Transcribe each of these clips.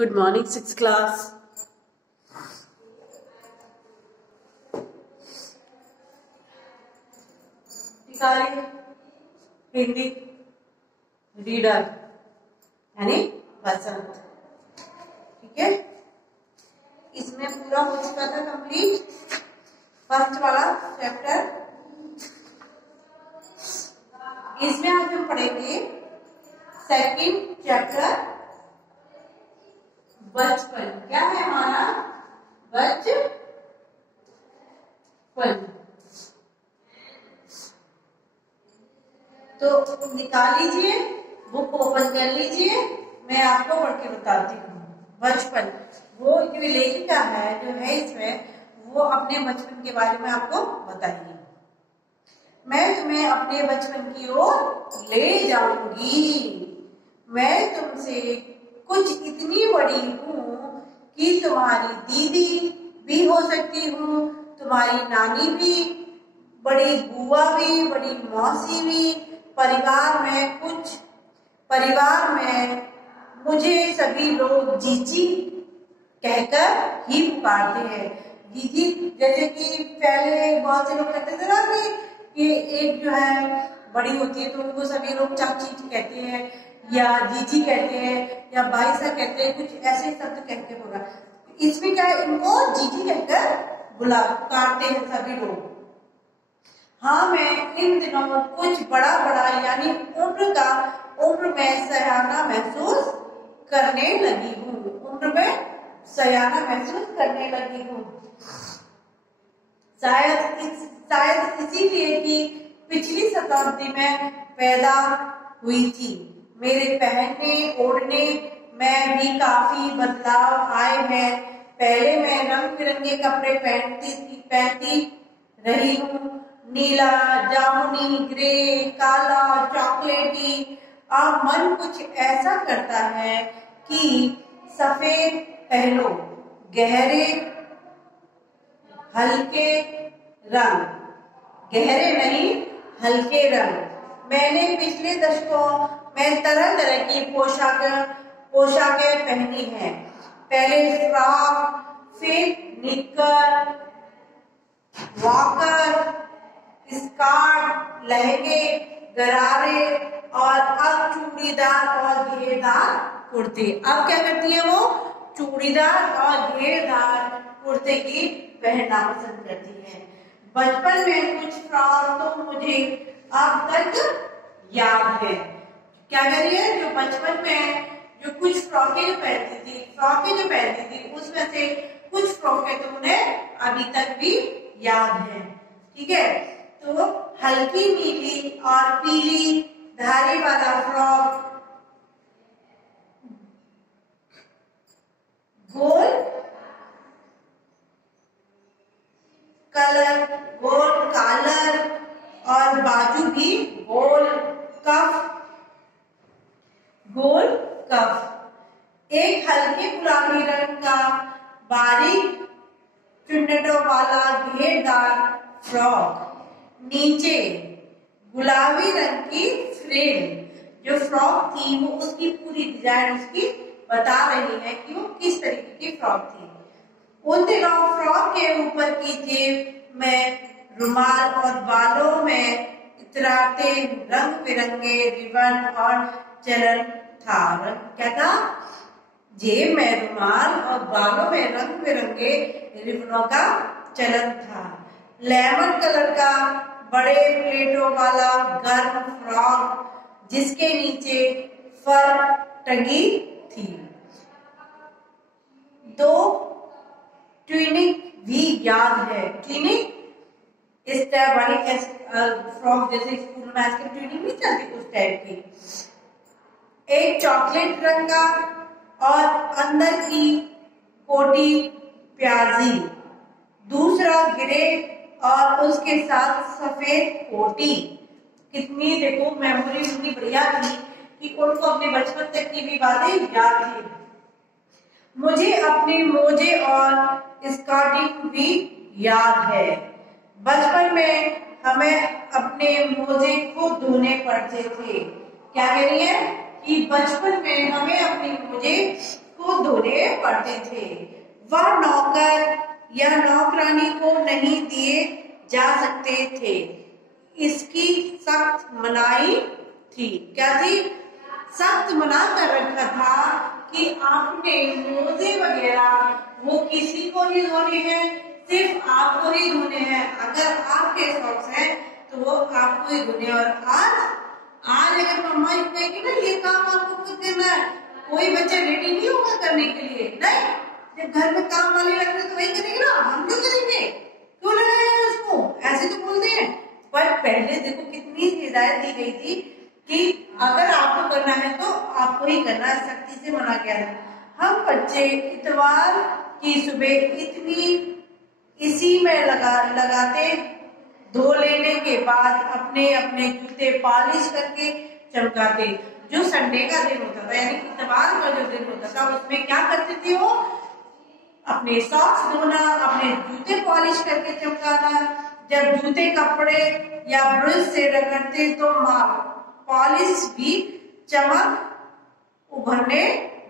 Good morning, 6th class. Hindi reader यानी बसंत, ठीक है। इसमें पूरा हो चुका था कंप्लीट फर्स्ट वाला चैप्टर। इसमें आज हम पढ़ेंगे सेकंड चैप्टर बचपन। क्या है हमारा? बचपन। तो निकाल लीजिए, बुक ओपन कर लीजिए, मैं आपको पढ़ के बताती हूँ। बचपन, वो जो लेखिका है जो है इसमें, वो अपने बचपन के बारे में आपको बताइए। मैं तुम्हें अपने बचपन की ओर ले जाऊंगी। मैं तुमसे कुछ इतनी बड़ी हूँ कि तुम्हारी दीदी भी हो सकती हूँ, तुम्हारी नानी भी, बड़ी बुआ भी, बड़ी मौसी भी। परिवार में मुझे सभी लोग जीजी कहकर ही पुकारते हैं। जीजी, जैसे कि पहले बहुत से लोग कहते थे ना कि एक जो है बड़ी होती है तो उनको सभी लोग चाची कहते हैं या जीजी कहते हैं या बाईसा कहते हैं, कुछ ऐसे शब्द कहते होगा। इसमें क्या है, इनको जीजी कहकर पुकारते हैं सभी लोग। हाँ, मैं इन दिनों कुछ बड़ा यानी उम्र में सयाना महसूस करने लगी हूँ। शायद इसीलिए कि पिछली शताब्दी में पैदा हुई थी। मेरे पहनने ओढ़ने में भी काफी बदलाव आए हैं। पहले मैं रंग बिरंगे कपड़े पहनती रही हूँ, नीला, जामुनी, ग्रे, काला, चॉकलेटी। अब मन कुछ ऐसा करता है कि सफेद पहनो, गहरे नहीं हल्के रंग। मैंने पिछले दशकों में तरह तरह की पोशाकें पहनी हैं। पहले फ्रॉक, फिर निक्कर, वॉकर, स्कर्ट, लहंगे, गरारे और अब चूड़ीदार और घेरदार कुर्ते। अब क्या करती है वो? चूड़ीदार और घेरदार कुर्ते की पहनना पसंद करती है। बचपन में कुछ फ्रॉक तो मुझे अब तक याद है। क्या करिए, जो बचपन में जो कुछ फ्रॉकें जो पहनती थी उसमें से कुछ फ्रॉकें तो उन्हें अभी तक भी याद है, ठीक है। तो हल्की नीली और पीली धारी वाला फ्रॉक, गोल कॉलर और बाजू भी गोल कफ। एक हल्के गुलाबी रंग का बारीक चुन्नटों वाला घेरदार फ्रॉक, नीचे गुलाबी रंग की फ्रेम। जो फ्रॉक थी वो उसकी पूरी डिजाइन उसकी बता रही है कि वो किस तरीके की फ्रॉक थी। उन दिनों फ्रॉक के ऊपर की जेब में रुमाल और बालों में इतराते रंग बिरंगे रिबन और चलन था। क्या था? जेब में रुमाल और बालों में रंग बिरंगे रिबनों का चलन था। लेमन कलर का बड़े प्लेटों वाला गर्म फ्रॉक जिसके नीचे फर टंगी थी। 2 ट्यूनिक भी याद है। ट्यूनिक इस तरह बड़ी फ्रॉक जैसे स्कूल में आजकल ट्यूनिक नहीं चलती उस टाइप की। एक चॉकलेट रंग का और अंदर की कोटी प्याजी, दूसरा ग्रे और उसके साथ सफेद कोटी। कितनी देखो मेमोरी इतनी बढ़िया थी कि उनको अपने बचपन तक की भी बातें याद थी। मुझे अपने मोजे और स्कर्टिंग भी याद है। बचपन में हमें अपने मोजे खुद धोने पड़ते थे। क्या कह रही है कि बचपन में हमें अपने मोजे को धोने पड़ते थे। वह नौकर या नौकरानी को नहीं दिए जा सकते थे। इसकी सख्त मनाही थी। क्या थी? सख्त मना कर रखा था कि आपने मोजे वगैरह वो किसी को नहीं धोने हैं, सिर्फ आपको ही धोने हैं। अगर आपके सॉक्स हैं तो वो आपको ही धोने। और आज अगर मम्मा कहेगी ना ये काम आपको खुद करना है, कोई बच्चा रेडी नहीं होगा करने के लिए। नहीं, जब घर में काम वाले लग रहे तो वही करेंगे ना, हम क्यों करेंगे, क्यों लगाएंगे उसको, ऐसे तो बोलते हैं। पर पहले देखो कितनी हिदायत दी गई थी कि अगर आपको करना है तो आपको ही करना है, सख्ती से मना किया है। हम बच्चे इतवार की सुबह इसी में लगाते, धो लेने के बाद अपने अपने जूते पॉलिश करके चमकाते। जो संडे का दिन होता था यानी इतवार का जो दिन होता था उसमें क्या करते थे वो? अपने सॉक्स धोना, अपने जूते पॉलिश करके चमकाना। जब जूते कपड़े या ब्रश से रगड़ते तो पॉलिश भी चमक उभरने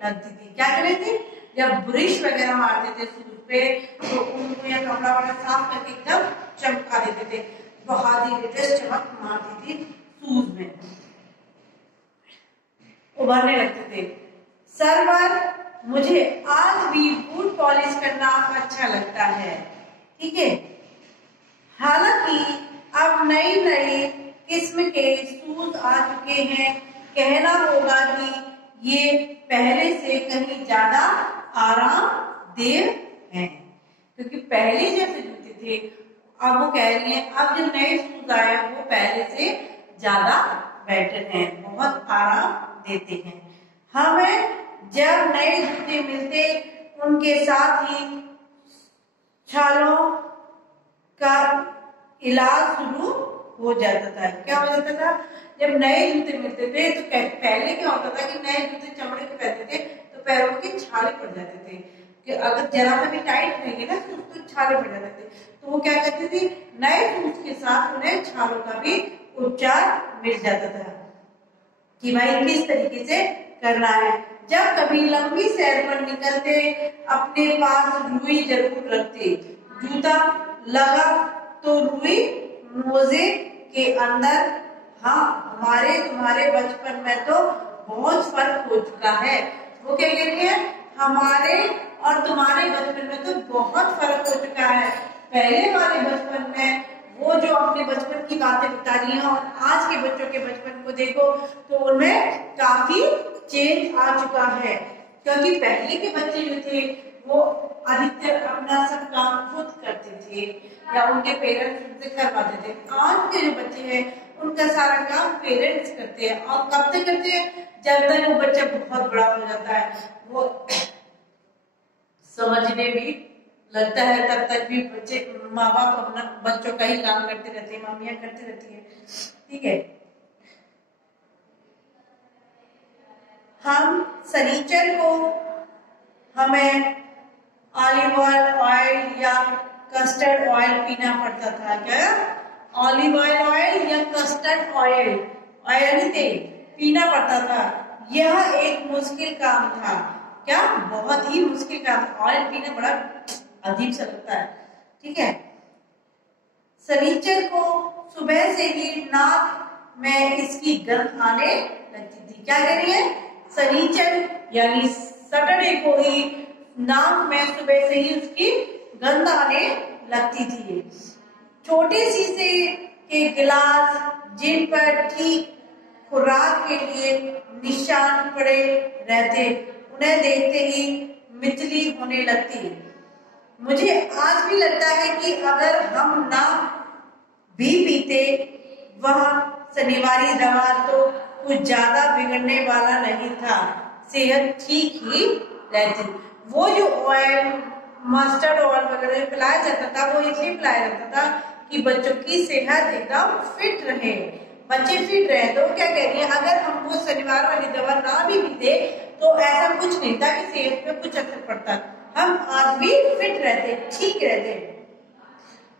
लगती थी। क्या करे थे? जब ब्रश वगैरह मारते थे सूज पे तो उनको या कपड़ा वगैरह साफ करके एकदम चमका देते थे। बहुत ही लेटेस्ट चमक मारती थी सूज में, उभरने लगते थे। सरवर, मुझे आज भी बूट पॉलिश करना अच्छा लगता है। ठीक है। हालांकि अब नई नई किस्म के शूज आ चुके हैं। कहना होगा कि ये पहले से कहीं ज्यादा आरामदेह हैं, क्योंकि पहले जैसे जूते थे अब वो कह रही हैं अब जो नए शूज आए वो पहले से ज्यादा बेटर हैं, बहुत आराम देते हैं। हमें जब नए जूते मिलते उनके साथ ही छालों का इलाज शुरू हो जाता था। क्या हो जाता था? जब नए जूते मिलते थे तो पहले क्या होता था कि नए जूते चमड़े के पहनते थे तो पैरों के छाले पड़ जाते थे कि अगर जरा सा भी टाइट रहेंगे ना तो छाले पड़ जाते थे। तो वो क्या करती थी, नए शूज के साथ उन्हें छालों का भी उपचार मिल जाता था कि भाई किस तरीके से करना है। जब कभी लंबी सैर पर निकलते अपने पास रुई जरूर रखते। जूता लगा तो रुई मोजे के अंदर। हाँ, हमारे तुम्हारे बचपन में तो बहुत फर्क हो चुका है। वो क्या कह रही है? हमारे और तुम्हारे बचपन में तो बहुत फर्क हो चुका है। पहले वाले बचपन में वो जो अपने बचपन की बातें बता रही हैं और आज के बच्चों के बचपन को देखो तो उनमें काफी चेंज आ चुका है। क्योंकि पहले के बच्चे जो थे वो अधिकतर अपना सब काम खुद करते थे या उनके पेरेंट्स उनसे करवाते थे। आज के जो बच्चे हैं उनका सारा काम पेरेंट्स करते हैं। और कब तक करते हैं? जब तक वो बच्चा बहुत बड़ा हो जाता है, वो समझने भी लगता है, तब तक भी बच्चे माँ बाप अपना बच्चों का ही काम करते रहते हैं, मम्मियां करती रहती हैं। ठीक है। हम शनिचर को हमें ऑलिव ऑयल या कस्टर्ड ऑयल पीना पड़ता था। क्या? ऑलिव ऑयल या कस्टर्ड ऑयल तेल पीना पड़ता था। यह एक मुश्किल काम था। क्या? बहुत ही मुश्किल काम। ऑयल पीना बड़ा अजीब सा लगता है। ठीक है। शनिचर को सुबह से ही नाक में इसकी गंध आने लगती थी। क्या कह रही है? शनिचर यानी सैटरडे को ही नाक में सुबह से ही उसकी गंध आने लगती थी। छोटे शीशे के गिलास जिन पर ठीक खुराक के लिए निशान पड़े रहते, उन्हें देखते ही मिचली होने लगती। मुझे आज भी लगता है कि अगर हम ना भी पीते वह शनिवारी दवा तो कुछ ज्यादा बिगड़ने वाला नहीं था, सेहत ठीक ही रहती। वो जो ऑयल मस्टर्ड ऑयल वगैरह पिलाया जाता था वो इसलिए पिलाया जाता था कि बच्चों की सेहत एकदम फिट रहे, बच्चे फिट रहे। तो क्या कह रही है? अगर हम वो शनिवार वाली दवा ना भी पीते तो ऐसा कुछ नहीं था कि सेहत पे कुछ असर पड़ता, हम आज भी फिट रहते, ठीक रहते।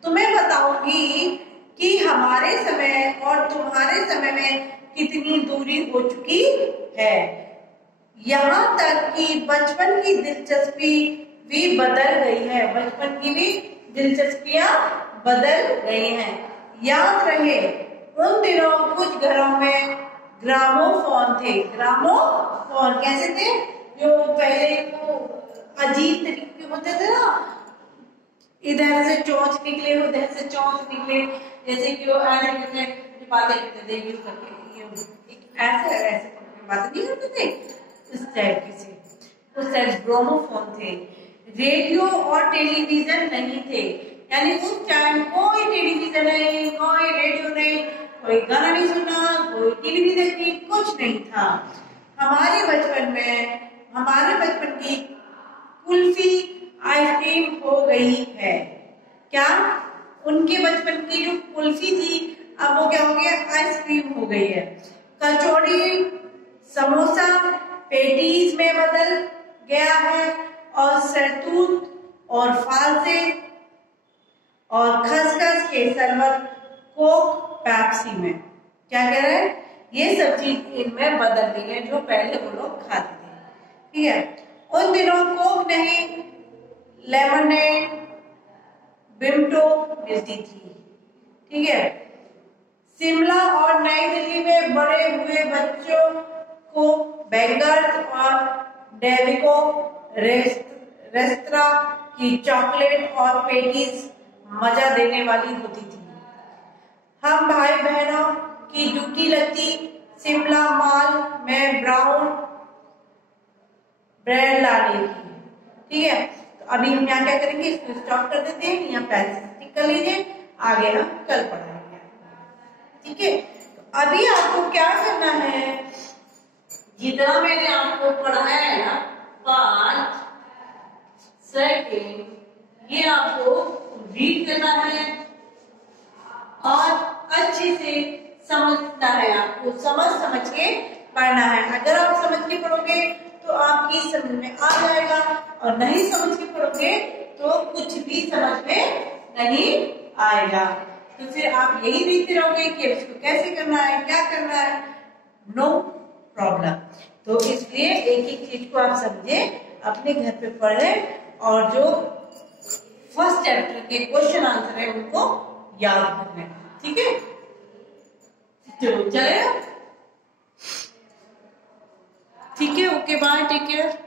तुम्हें बताऊंगी कि हमारे समय और तुम्हारे समय में कितनी दूरी हो चुकी है। यहाँ तक कि बचपन की दिलचस्पी भी बदल गई है, बचपन की भी दिलचस्पियां बदल गई हैं। याद रहे उन दिनों कुछ घरों में ग्रामोफोन थे। ग्रामोफोन कैसे थे? जो पहले वो अजीब तरीके के होते थे ना, इधर से चोंच निकले उधर से चोंच निकले, जैसे कि वो ऐसे बातें करते थे यूं करके, ऐसे ऐसे बातें नहीं करते थे, उस टाइप की से, उस टाइप ग्रामोफोन थे। रेडियो और टेलीविजन नहीं थे, यानी उस टाइम कोई टेलीविजन नहीं, कोई रेडियो नहीं, कोई गाना नहीं सुना, कोई टेलीविजन नहीं, कुछ नहीं था। हमारे बचपन की कुल्फी आइसक्रीम हो गई है। क्या? उनके बचपन की जो कुल्फी थी अब वो क्या हो गया? आइसक्रीम हो गई है। कचौड़ी समोसा पेटीज में बदल गया है, और सैतूत और फालसे और खसखस के शरबत कोक पेप्सी में। क्या कह रहे हैं? ये सब चीज इनमें बदल गई है जो पहले वो लोग खाते थे। ठीक है, उन दिनों कोक नहीं, लेमनेड, बिमटो मिलती थी। ठीक है, शिमला और नई दिल्ली में बड़े हुए बच्चों को बेंगर्स और डेविको रेस्तरा की चॉकलेट और पेटीज मजा देने वाली होती थी। हम भाई बहनों की ड्यूटी लगती शिमला मॉल में ब्राउन ब्रेड लाने की। ठीक है, तो अभी हम यहाँ क्या करेंगे? इसको स्टॉप कर देते हैं, यहाँ पैसे कर लीजिए, आगे हम कल पढ़ाएंगे। ठीक है, तो अभी आपको क्या करना है? जितना मैंने आपको पढ़ाया है ना, 5 सेकेंड, ये आपको रीड करना है और अच्छे से समझना है। आपको समझ के पढ़ना है। अगर आप समझ के पढ़ोगे तो आपकी समझ में आ जाएगा, और नहीं समझ के पढ़ोगे तो कुछ भी समझ में नहीं आएगा। तो फिर आप यही देखते रहोगे कि इसको कैसे करना है, क्या करना है, नो प्रॉब्लम। तो इसलिए एक एक चीज को आप समझे, अपने घर पे पढ़े, और जो फर्स्ट चैप्टर के क्वेश्चन आंसर है उनको याद करना है। ठीक है, चलो चलेगा। ठीक है, ओके, बाय, टेक केयर।